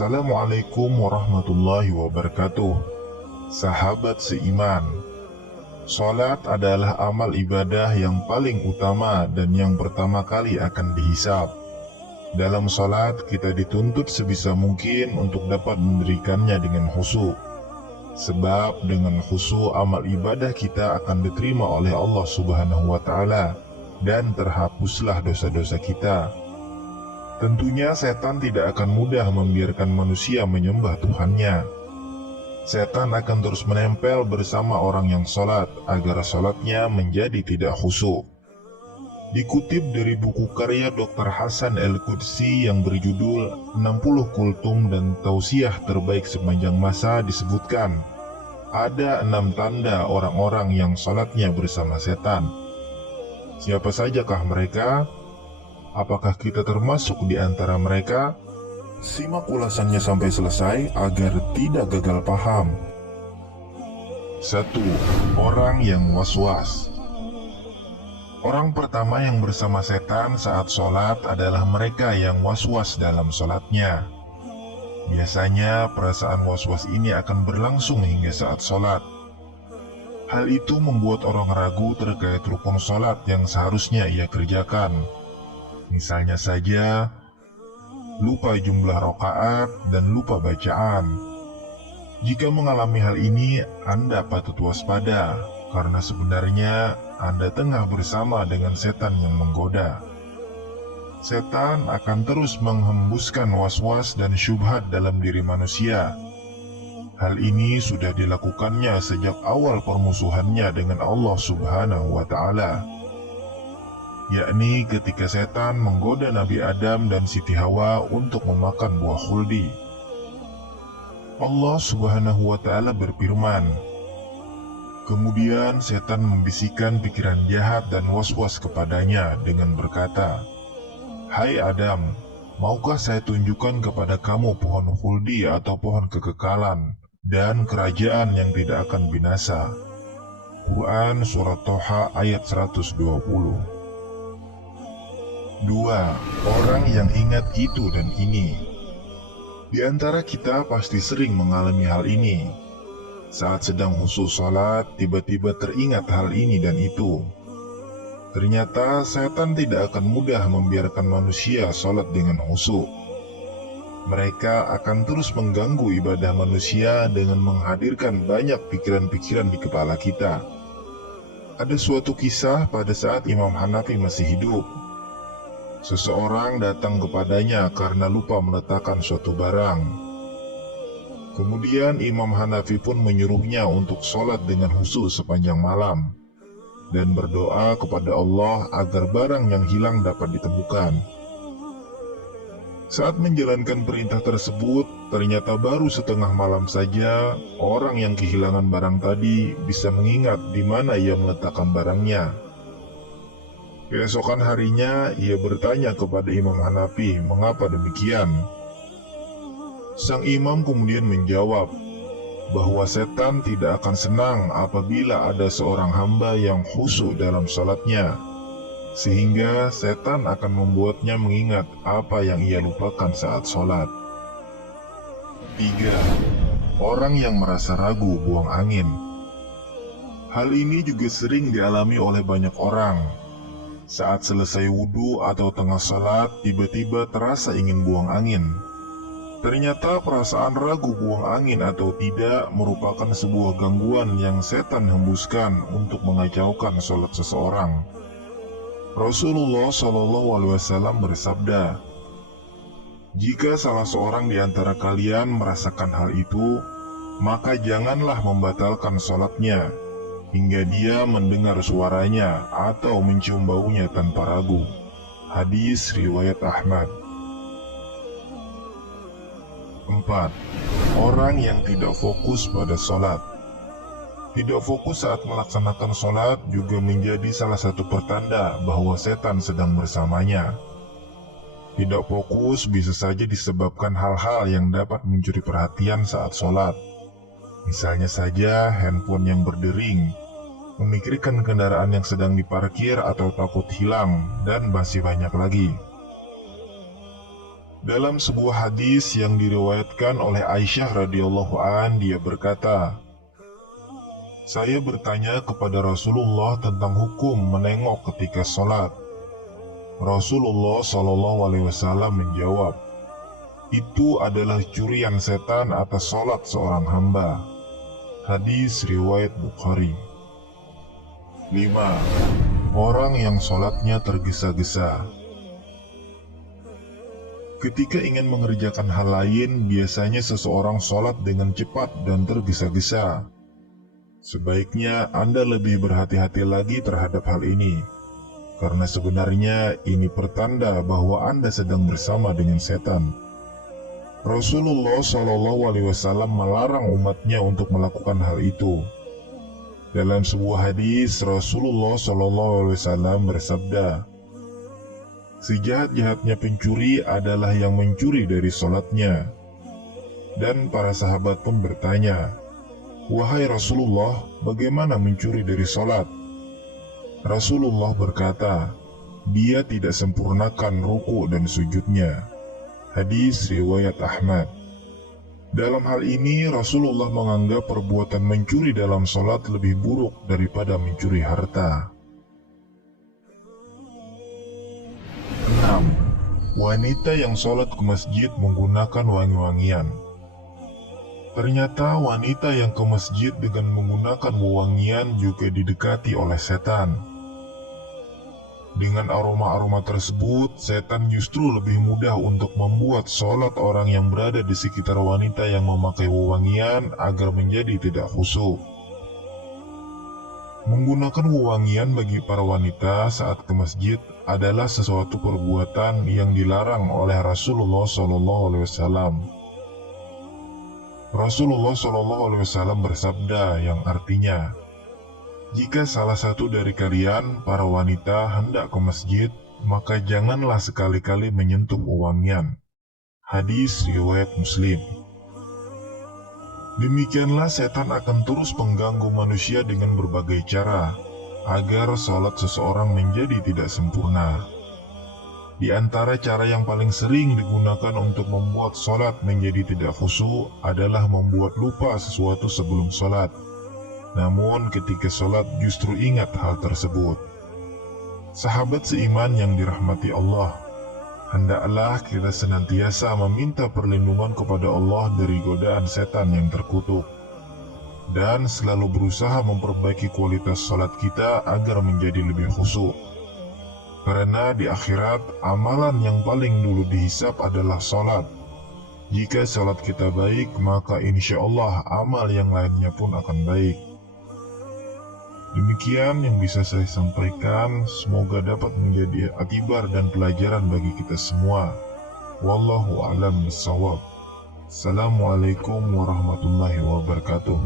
Assalamualaikum warahmatullahi wabarakatuh. Sahabat seiman, sholat adalah amal ibadah yang paling utama dan yang pertama kali akan dihisab. Dalam sholat kita dituntut sebisa mungkin untuk dapat mendirikannya dengan khusyuk. Sebab dengan khusyuk amal ibadah kita akan diterima oleh Allah Subhanahu wa Ta'ala dan terhapuslah dosa-dosa kita. Tentunya setan tidak akan mudah membiarkan manusia menyembah Tuhannya. Setan akan terus menempel bersama orang yang sholat agar sholatnya menjadi tidak khusyuk. Dikutip dari buku karya Dr. Hasan Al-Qudsi yang berjudul 60 Kultum dan Tausiah Terbaik Sepanjang Masa disebutkan, ada 6 tanda orang-orang yang sholatnya bersama setan. Siapa sajakah mereka? Apakah kita termasuk di antara mereka? Simak ulasannya sampai selesai agar tidak gagal paham. 1. Orang yang was-was. Orang pertama yang bersama setan saat sholat adalah mereka yang was-was dalam sholatnya. Biasanya perasaan was-was ini akan berlangsung hingga saat sholat. Hal itu membuat orang ragu terkait rukun sholat yang seharusnya ia kerjakan. Misalnya saja, lupa jumlah rakaat dan lupa bacaan. Jika mengalami hal ini, Anda patut waspada, karena sebenarnya Anda tengah bersama dengan setan yang menggoda. Setan akan terus menghembuskan was-was dan syubhat dalam diri manusia. Hal ini sudah dilakukannya sejak awal permusuhannya dengan Allah Subhanahu wa Ta'ala, yakni ketika setan menggoda Nabi Adam dan Siti Hawa untuk memakan buah khuldi. Allah Subhanahu wa Ta'ala berfirman, kemudian setan membisikkan pikiran jahat dan was-was kepadanya dengan berkata, "Hai Adam, maukah saya tunjukkan kepada kamu pohon khuldi atau pohon kekekalan dan kerajaan yang tidak akan binasa?" Quran Surat Toha ayat 120. 2. Orang yang ingat itu dan ini. Di antara kita pasti sering mengalami hal ini. Saat sedang khusyuk sholat, tiba-tiba teringat hal ini dan itu. Ternyata setan tidak akan mudah membiarkan manusia sholat dengan khusyuk. Mereka akan terus mengganggu ibadah manusia dengan menghadirkan banyak pikiran-pikiran di kepala kita. Ada suatu kisah pada saat Imam Hanafi masih hidup. Seseorang datang kepadanya karena lupa meletakkan suatu barang. Kemudian Imam Hanafi pun menyuruhnya untuk sholat dengan khusyuk sepanjang malam dan berdoa kepada Allah agar barang yang hilang dapat ditemukan. Saat menjalankan perintah tersebut, ternyata baru setengah malam saja orang yang kehilangan barang tadi bisa mengingat di mana ia meletakkan barangnya. Keesokan harinya, ia bertanya kepada Imam Hanafi, mengapa demikian? Sang imam kemudian menjawab bahwa setan tidak akan senang apabila ada seorang hamba yang khusyuk dalam salatnya, sehingga setan akan membuatnya mengingat apa yang ia lupakan saat sholat. 3. Orang yang merasa ragu buang angin. Hal ini juga sering dialami oleh banyak orang. Saat selesai wudhu atau tengah salat, tiba-tiba terasa ingin buang angin. Ternyata perasaan ragu buang angin atau tidak merupakan sebuah gangguan yang setan hembuskan untuk mengacaukan salat seseorang. Rasulullah SAW bersabda, jika salah seorang di antara kalian merasakan hal itu, maka janganlah membatalkan salatnya hingga dia mendengar suaranya atau mencium baunya tanpa ragu. Hadis riwayat Ahmad. 4. Orang yang tidak fokus pada sholat. Tidak fokus saat melaksanakan sholat juga menjadi salah satu pertanda bahwa setan sedang bersamanya. Tidak fokus bisa saja disebabkan hal-hal yang dapat mencuri perhatian saat sholat. Misalnya saja handphone yang berdering, memikirkan kendaraan yang sedang diparkir atau takut hilang, dan masih banyak lagi. Dalam sebuah hadis yang diriwayatkan oleh Aisyah radhiyallahu an, dia berkata, "Saya bertanya kepada Rasulullah tentang hukum menengok ketika sholat. Rasulullah Shallallahu Alaihi Wasallam menjawab, itu adalah curian setan atas sholat seorang hamba." Hadis riwayat Bukhari. 5. Orang yang sholatnya tergesa-gesa. Ketika ingin mengerjakan hal lain, biasanya seseorang sholat dengan cepat dan tergesa-gesa. Sebaiknya Anda lebih berhati-hati lagi terhadap hal ini, karena sebenarnya ini pertanda bahwa Anda sedang bersama dengan setan. Rasulullah Shallallahu Alaihi Wasallam melarang umatnya untuk melakukan hal itu. Dalam sebuah hadis, Rasulullah Shallallahu Alaihi Wasallam bersabda, "Sejahat-jahatnya pencuri adalah yang mencuri dari sholatnya." Dan para sahabat pun bertanya, "Wahai Rasulullah, bagaimana mencuri dari sholat?" Rasulullah berkata, "Dia tidak sempurnakan ruku dan sujudnya." Hadis riwayat Ahmad. Dalam hal ini, Rasulullah menganggap perbuatan mencuri dalam sholat lebih buruk daripada mencuri harta. 6. Wanita yang sholat ke masjid menggunakan wangi-wangian. Ternyata wanita yang ke masjid dengan menggunakan wewangian juga didekati oleh setan. Dengan aroma-aroma tersebut, setan justru lebih mudah untuk membuat sholat orang yang berada di sekitar wanita yang memakai wewangian agar menjadi tidak khusyuk. Menggunakan wewangian bagi para wanita saat ke masjid adalah sesuatu perbuatan yang dilarang oleh Rasulullah SAW. Rasulullah SAW bersabda yang artinya, "Jika salah satu dari kalian, para wanita, hendak ke masjid, maka janganlah sekali-kali menyentuh wewangian." Hadis riwayat Muslim. Demikianlah setan akan terus mengganggu manusia dengan berbagai cara, agar sholat seseorang menjadi tidak sempurna. Di antara cara yang paling sering digunakan untuk membuat sholat menjadi tidak khusyuk adalah membuat lupa sesuatu sebelum sholat. Namun ketika sholat justru ingat hal tersebut. Sahabat seiman yang dirahmati Allah, hendaklah kita senantiasa meminta perlindungan kepada Allah dari godaan setan yang terkutuk, dan selalu berusaha memperbaiki kualitas sholat kita agar menjadi lebih khusyuk. Karena di akhirat, amalan yang paling dulu dihisab adalah sholat. Jika sholat kita baik, maka insya Allah amal yang lainnya pun akan baik. Demikian yang bisa saya sampaikan, semoga dapat menjadi atibar dan pelajaran bagi kita semua. Wallahu a'lam bishawab. Assalamualaikum warahmatullahi wabarakatuh.